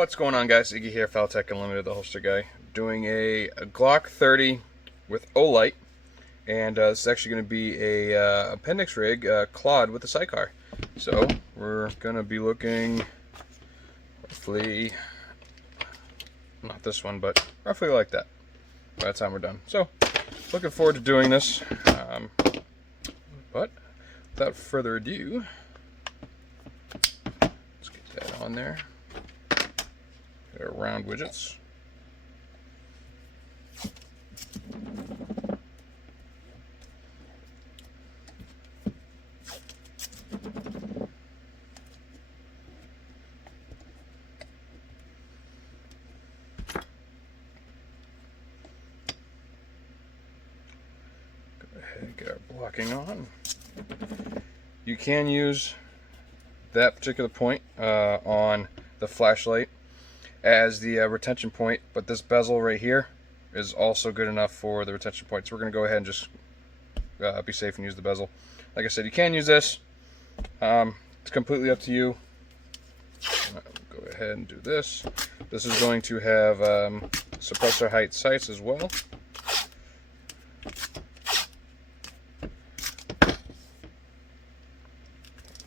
What's going on, guys? Iggy here, Tech Unlimited, the holster guy, doing a Glock 30 with Olight, and this is actually going to be a appendix rig, Claude with a sidecar. So we're going to be looking, hopefully, not this one, but roughly like that by the time we're done. So looking forward to doing this, but without further ado, let's get that on there. They're round widgets. Go ahead and get our blocking on. You can use that particular point on the flashlight as the retention point, but this bezel right here is also good enough for the retention point. So we're going to go ahead and just be safe and use the bezel. Like I said, you can use this. It's completely up to you. Go ahead and do this. This is going to have suppressor height sights as well.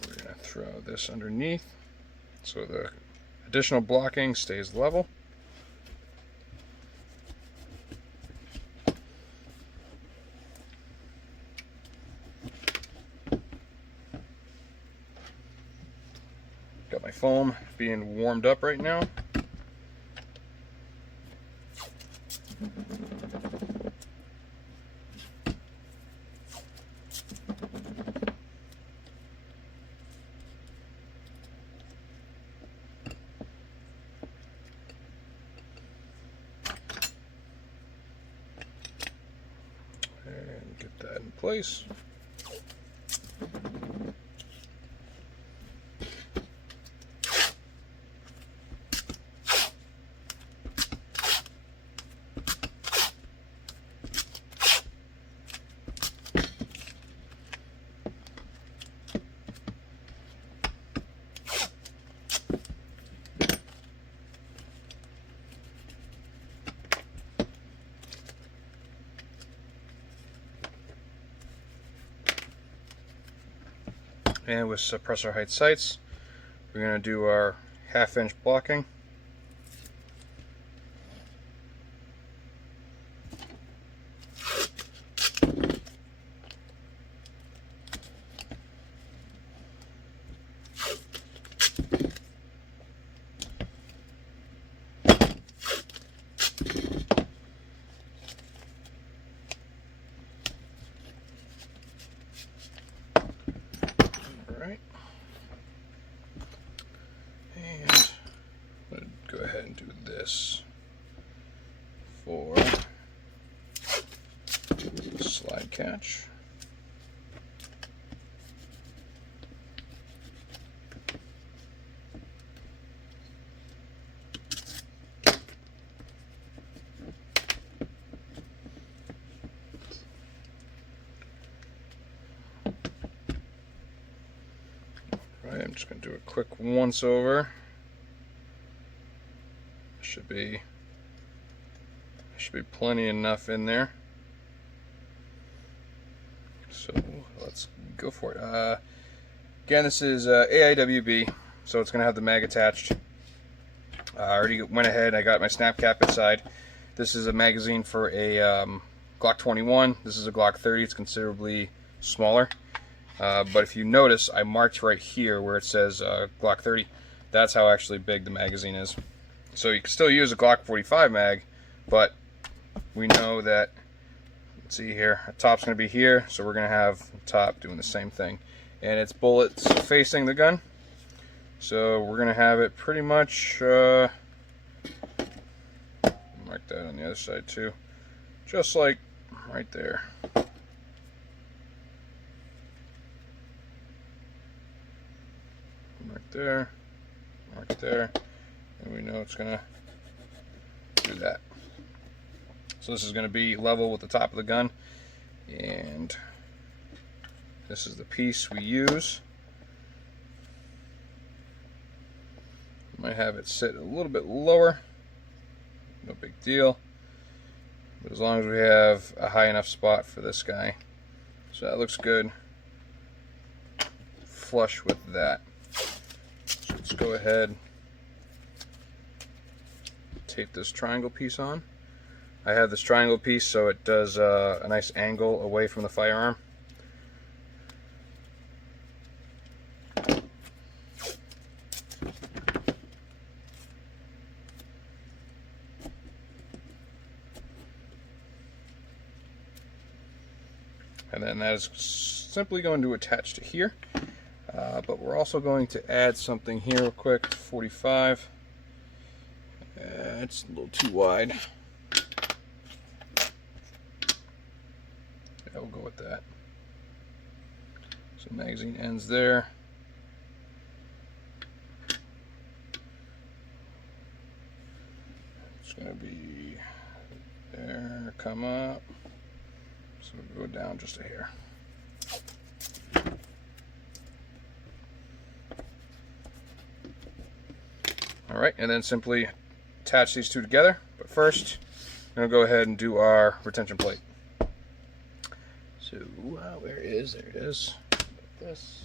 We're going to throw this underneath so the additional blocking stays level. Got my foam being warmed up right now. And get that in place. And with suppressor height sights, we're going to do our 1/2 inch blocking. Right. And I'm going to go ahead and do this for the slide catch. I'm just going to do a quick once over. Should be plenty enough in there. So let's go for it. Again, this is AIWB, so it's going to have the mag attached. I already went ahead. I got my snap cap inside. This is a magazine for a Glock 21. This is a Glock 30. It's considerably smaller. But if you notice, I marked right here where it says Glock 30. That's how actually big the magazine is. So you can still use a Glock 45 mag, but we know that, let's see here, the top's going to be here, so we're going to have the top doing the same thing. And it's bullets facing the gun, so we're going to have it pretty much, mark that on the other side too, just like right there. Right there, right there, and we know it's gonna do that. So this is going to be level with the top of the gun, and this is the piece we use. Might have it sit a little bit lower, no big deal, but as long as we have a high enough spot for this guy. So that looks good, flush with that. So let's go ahead, tape this triangle piece on. I have this triangle piece so it does a nice angle away from the firearm. And then that is simply going to attach to here. But we're also going to add something here real quick. 45. It's a little too wide. Yeah, we'll go with that. So magazine ends there. It's going to be there, come up. So we'll go down just a hair. Alright, and then simply attach these two together. But first, I'm going to go ahead and do our retention plate. So, where is, there it is. Like this.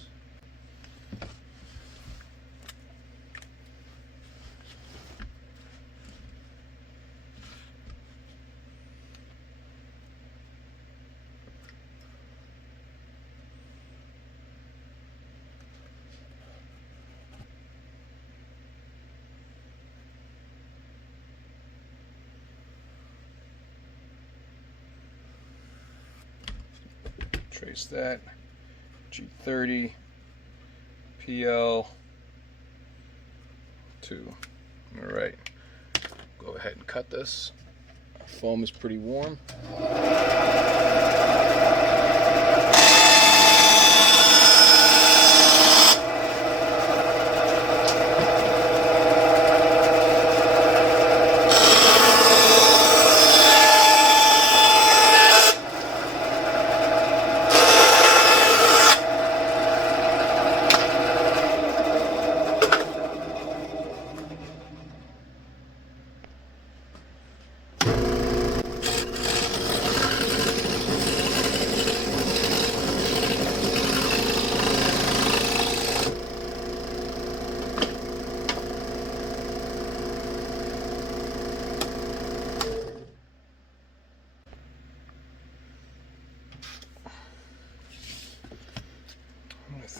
Trace that. G30 PL2. Alright, go ahead and cut this. Foam is pretty warm.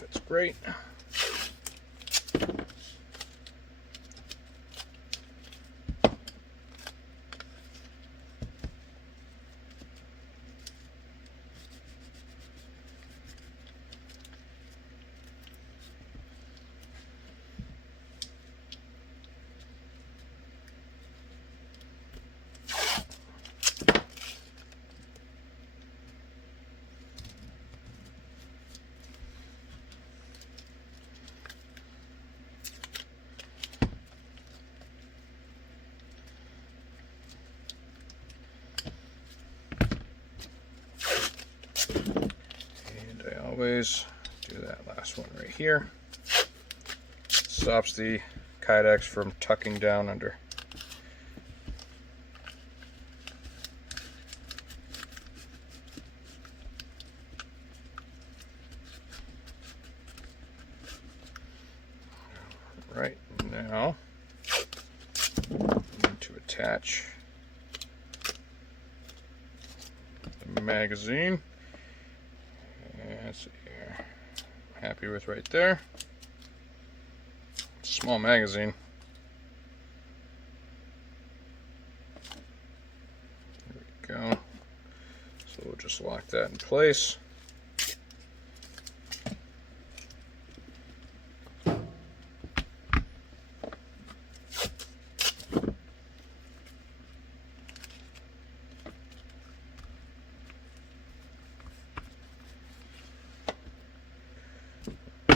That's great. Always do that last one right here. Stops the Kydex from tucking down under. Right now, I need to attach the magazine. Let's see here. Happy with right there. It's a small magazine. There we go. So we'll just lock that in place.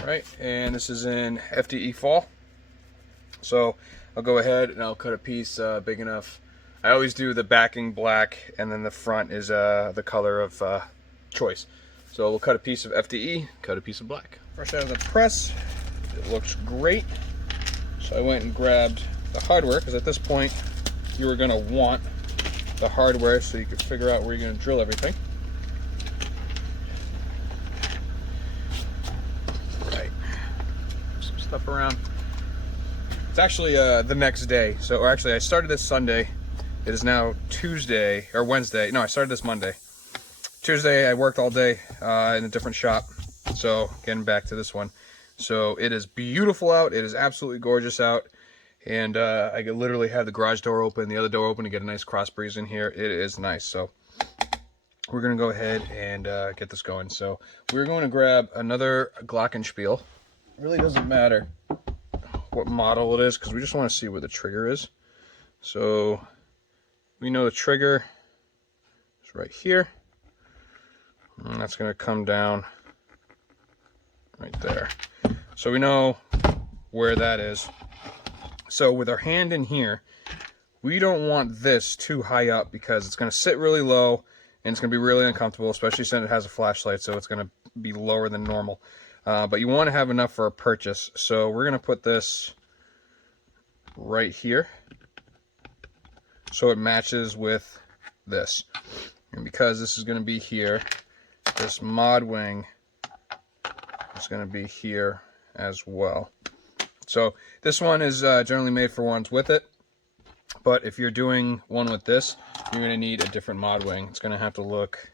Right, and this is in FDE fall. So I'll go ahead and I'll cut a piece big enough. I always do the backing black, and then the front is the color of choice. So we'll cut a piece of FDE, cut a piece of black. Fresh out of the press, it looks great. So I went and grabbed the hardware, because at this point you were going to want the hardware so you could figure out where you're going to drill everything. Right. Some stuff around. It's actually the next day. So, or actually I started this Sunday. It is now Tuesday, or Wednesday. No, I started this Monday. Tuesday I worked all day in a different shop. So getting back to this one. So it is beautiful out. It is absolutely gorgeous out. And I could literally have the garage door open, the other door open to get a nice cross breeze in here. It is nice. So we're going to go ahead and get this going. So we're going to grab another Glockenspiel. It really doesn't matter what model it is, because we just want to see where the trigger is. So we know the trigger is right here. And that's going to come down right there. So we know where that is. So with our hand in here, we don't want this too high up, because it's going to sit really low and it's going to be really uncomfortable, especially since it has a flashlight, so it's going to be lower than normal. But you want to have enough for a purchase. So we're going to put this right here so it matches with this. And because this is going to be here, this mod wing is going to be here as well. So this one is generally made for ones with it, but if you're doing one with this, you're going to need a different mod wing. It's going to have to look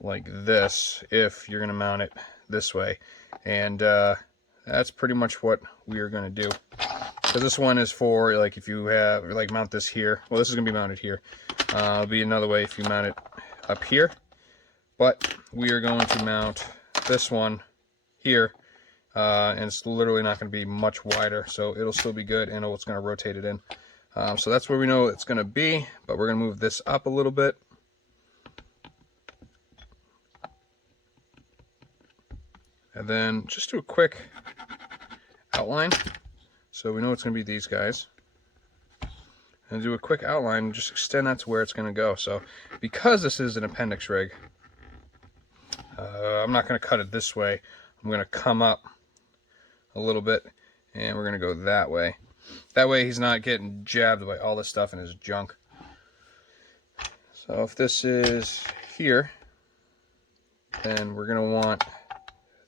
like this if you're going to mount it this way. And that's pretty much what we are going to do. So this one is for, like, if you have, like, mount this here. Well, this is going to be mounted here. It'll be another way if you mount it up here. But we are going to mount this one here. And it's literally not going to be much wider, so it'll still be good, and it's going to rotate it in. So that's where we know it's going to be, but we're going to move this up a little bit. And then just do a quick outline. So we know it's going to be these guys. And do a quick outline, just extend that to where it's going to go. So because this is an appendix rig, I'm not going to cut it this way. I'm going to come up a little bit, and we're going to go that way. That way he's not getting jabbed by all this stuff in his junk. So if this is here, then we're going to want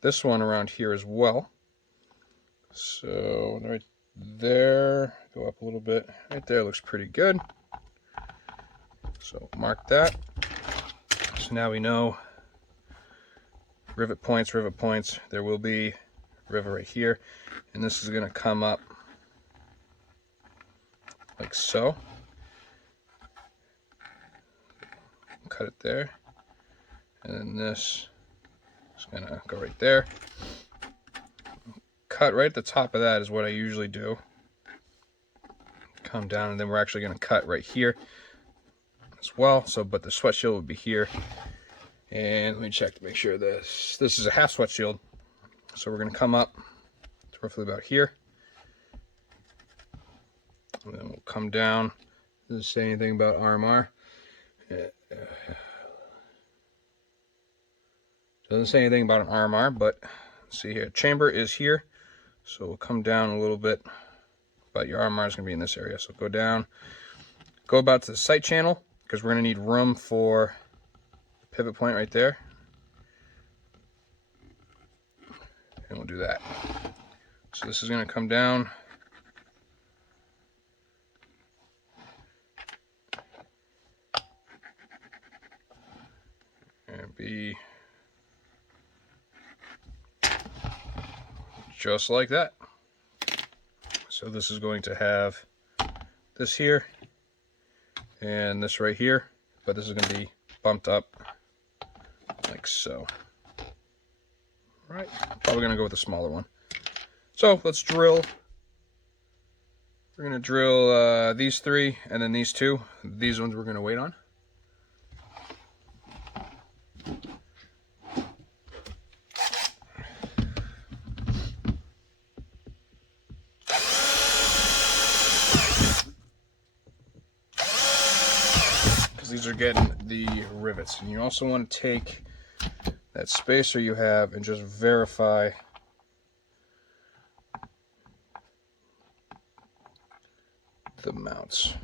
this one around here as well. So right there, go up a little bit. Right there looks pretty good. So mark that. So now we know rivet points, rivet points. There will be rivet right here, and this is going to come up like so. Cut it there, and then this is going to go right there. Cut right at the top of that is what I usually do. Come down, and then we're actually going to cut right here as well. So, but the sweat shield will be here. And let me check to make sure this is a half sweat shield. So we're going to come up to roughly about here. And then we'll come down. Doesn't say anything about RMR. Doesn't say anything about an RMR, but let's see here. Chamber is here. So we'll come down a little bit. But your RMR is going to be in this area. So go down. Go about to the sight channel, because we're going to need room for the pivot point right there. And we'll do that. So this is going to come down. And be just like that. So this is going to have this here and this right here, but this is going to be bumped up like so. All right, probably going to go with a smaller one. So let's drill. We're going to drill these three and then these two. These ones we're going to wait on. These are getting the rivets, and you also want to take that spacer you have and just verify the mounts.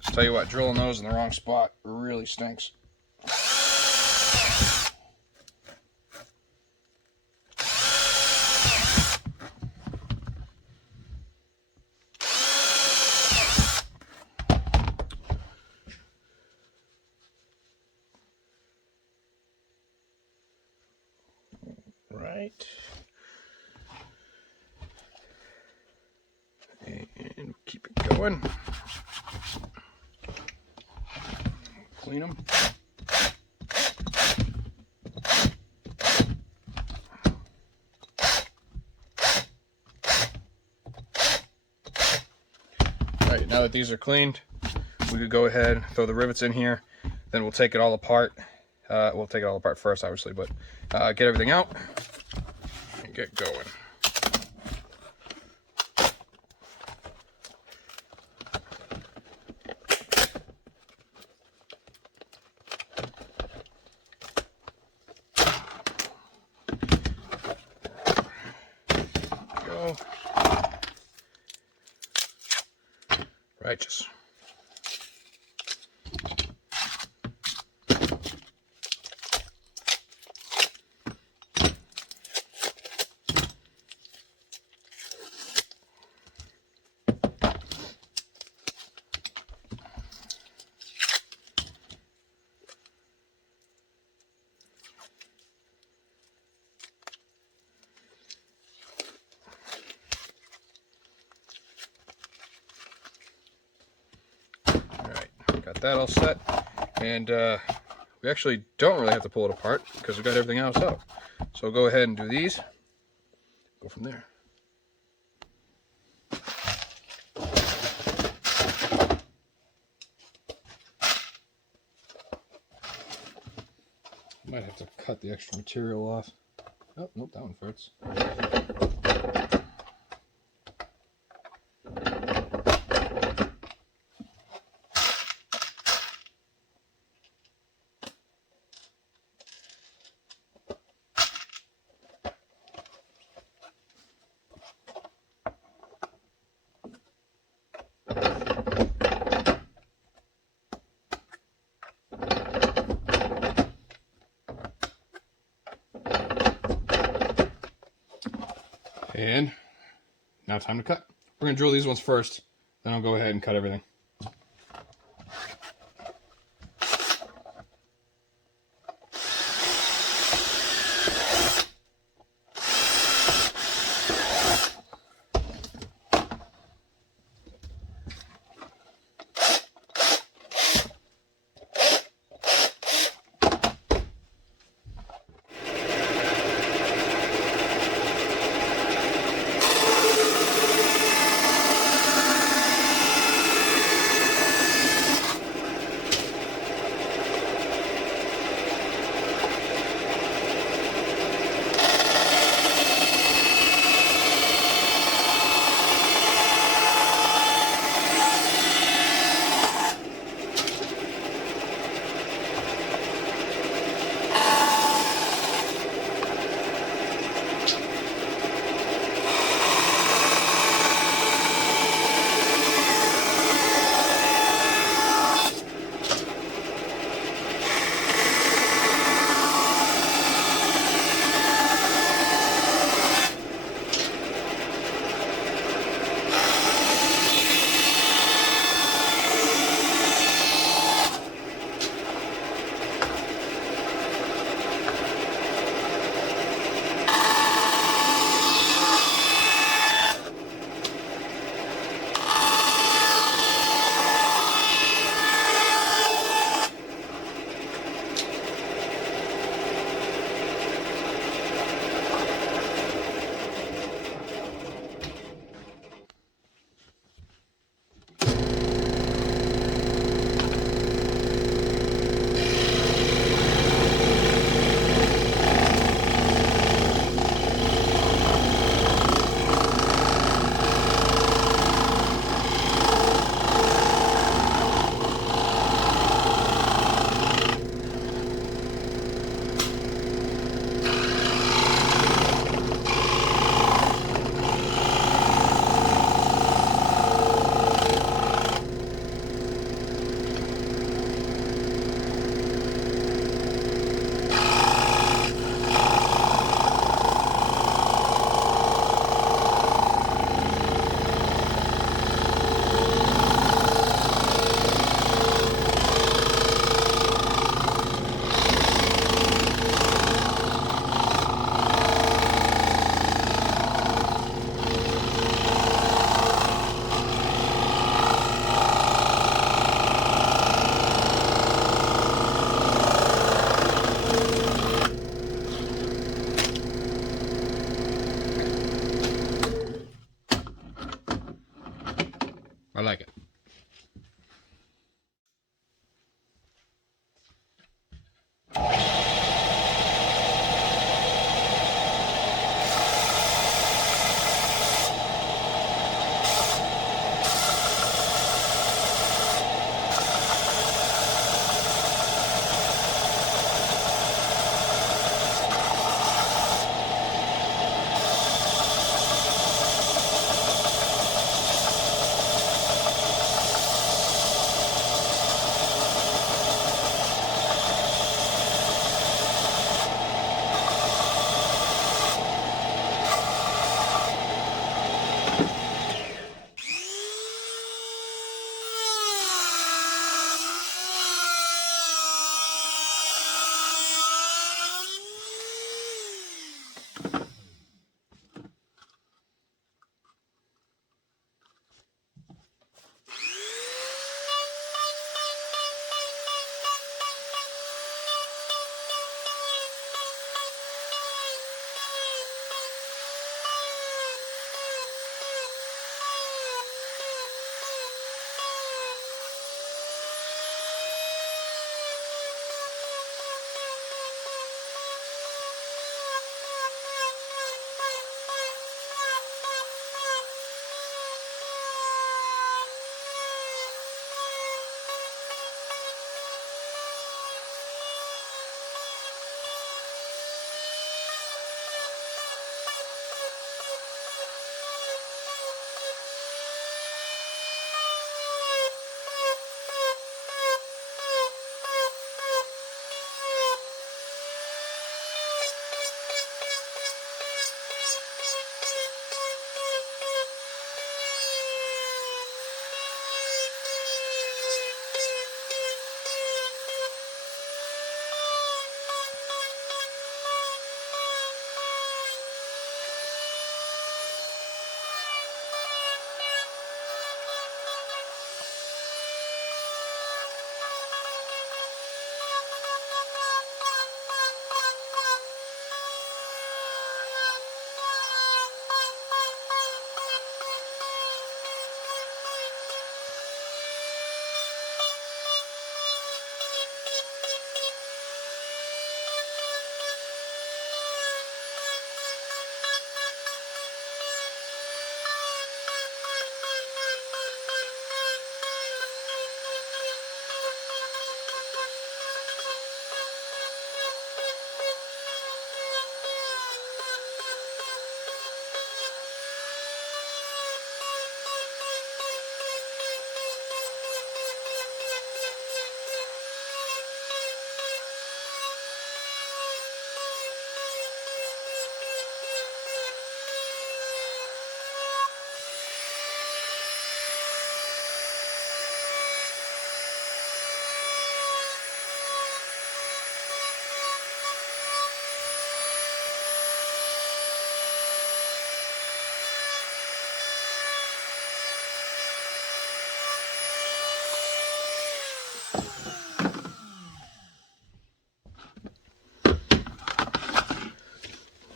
Just tell you what, drilling those in the wrong spot really stinks. Right. And keep it going. Clean them. Alright, now that these are cleaned, we could go ahead and throw the rivets in here. Then we'll take it all apart. We'll take it all apart first, obviously, but get everything out and get going. Go. Righteous. Got that all set, and we actually don't really have to pull it apart because we've got everything else out. So we'll go ahead and do these, go from there. Might have to cut the extra material off. Oh, nope, that one fits. And now time to cut. We're going to drill these ones first, then I'll go ahead and cut everything.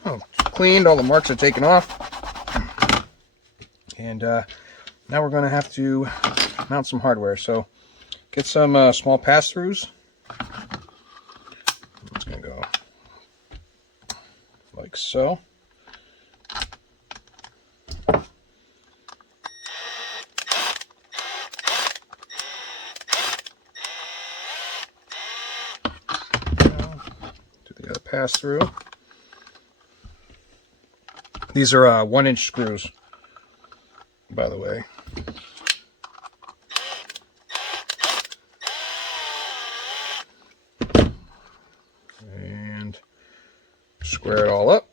Oh, cleaned, all the marks are taken off. And now we're going to have to mount some hardware. So get some small pass-throughs. It's going to go like so. Do the other pass-through. These are 1-inch screws, by the way. And square it all up.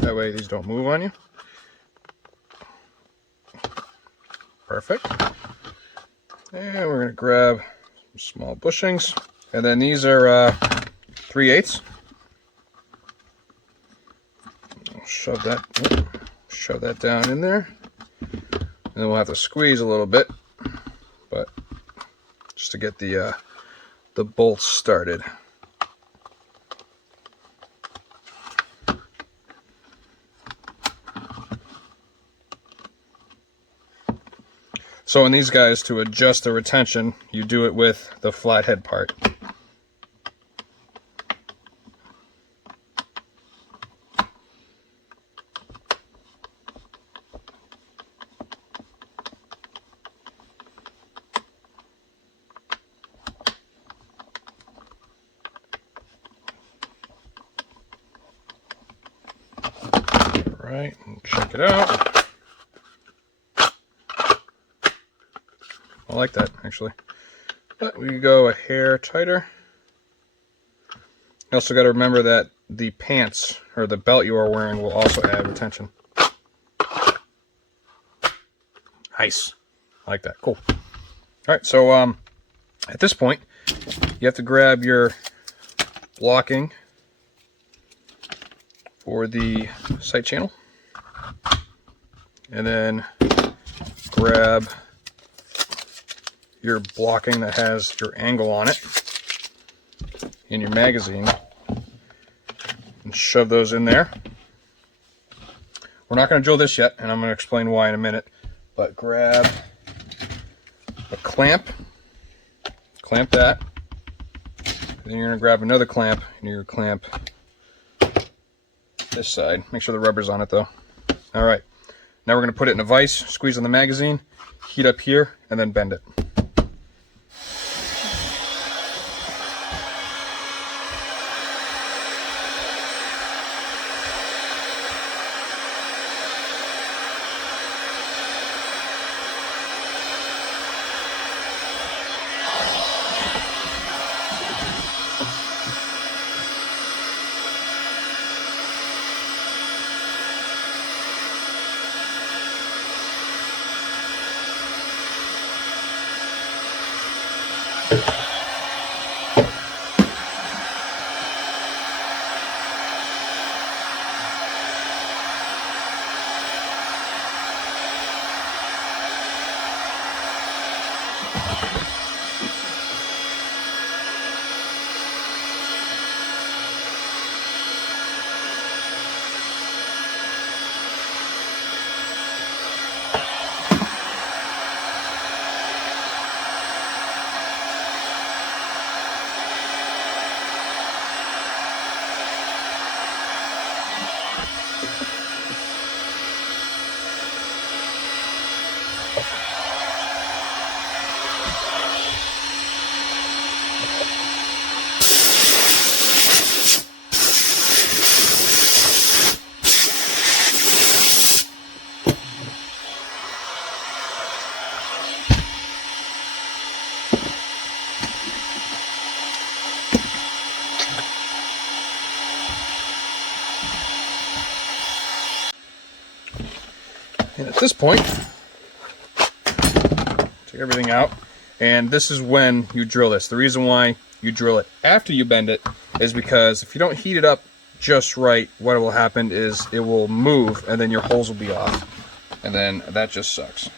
That way these don't move on you. Perfect. And we're going to grab some small bushings. And then these are 3/8. I'll shove that down in there. And then we'll have to squeeze a little bit, but just to get the bolts started. So in these guys, to adjust the retention, you do it with the flathead part. All right, check it out. I like that, actually. But we go a hair tighter. You also got to remember that the pants, or the belt you are wearing, will also add retention. Nice. I like that. Cool. Alright, so at this point, you have to grab your blocking for the sight channel. And then grab your blocking that has your angle on it in your magazine and shove those in there. We're not going to drill this yet, and I'm going to explain why in a minute, but grab a clamp, clamp that, then you're going to grab another clamp, and you're going to clamp this side. Make sure the rubber's on it though. Alright, now we're going to put it in a vise, squeeze on the magazine, heat up here, and then bend it. And at this point, take everything out, and this is when you drill this. The reason why you drill it after you bend it is because if you don't heat it up just right, what will happen is it will move, and then your holes will be off, and then that just sucks.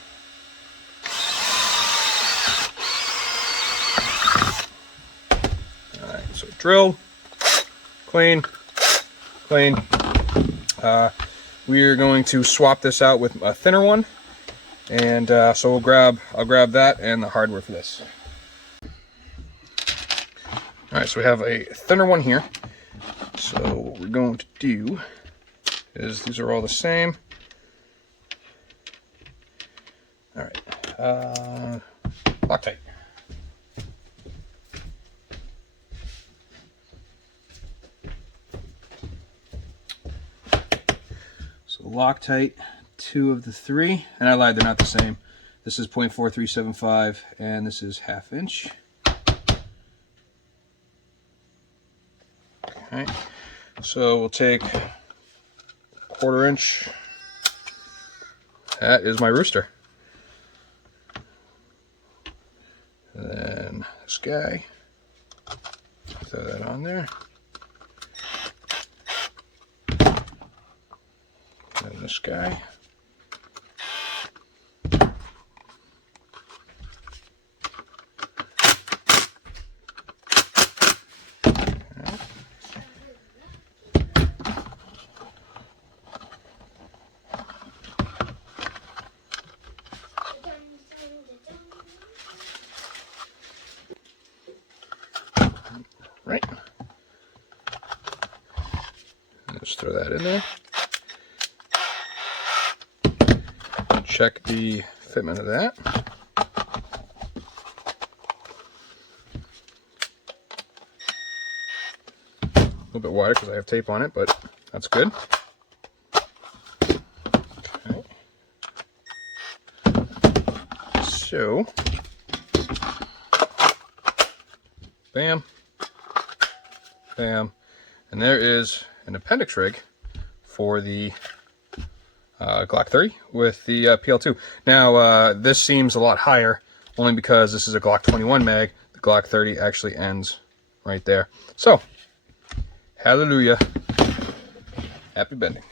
All right, so drilled, clean, clean. We are going to swap this out with a thinner one, and so I'll grab that and the hardware for this. All right, so we have a thinner one here. So what we're going to do is, these are all the same. All right, Loctite. So Loctite, 2 of the 3, and I lied, they're not the same. This is 0.4375 and this is 1/2 inch. Okay, so we'll take 1/4 inch. That is my rooster. And then this guy, throw that on there. And this guy. Right. Just throw that in there. Check the fitment of that. A little bit wider because I have tape on it, but that's good. Okay. So, bam, bam, and there is an appendix rig for the Glock 30 with the PL2. Now, this seems a lot higher only because this is a Glock 21 mag. The Glock 30 actually ends right there. So, hallelujah. Happy bending.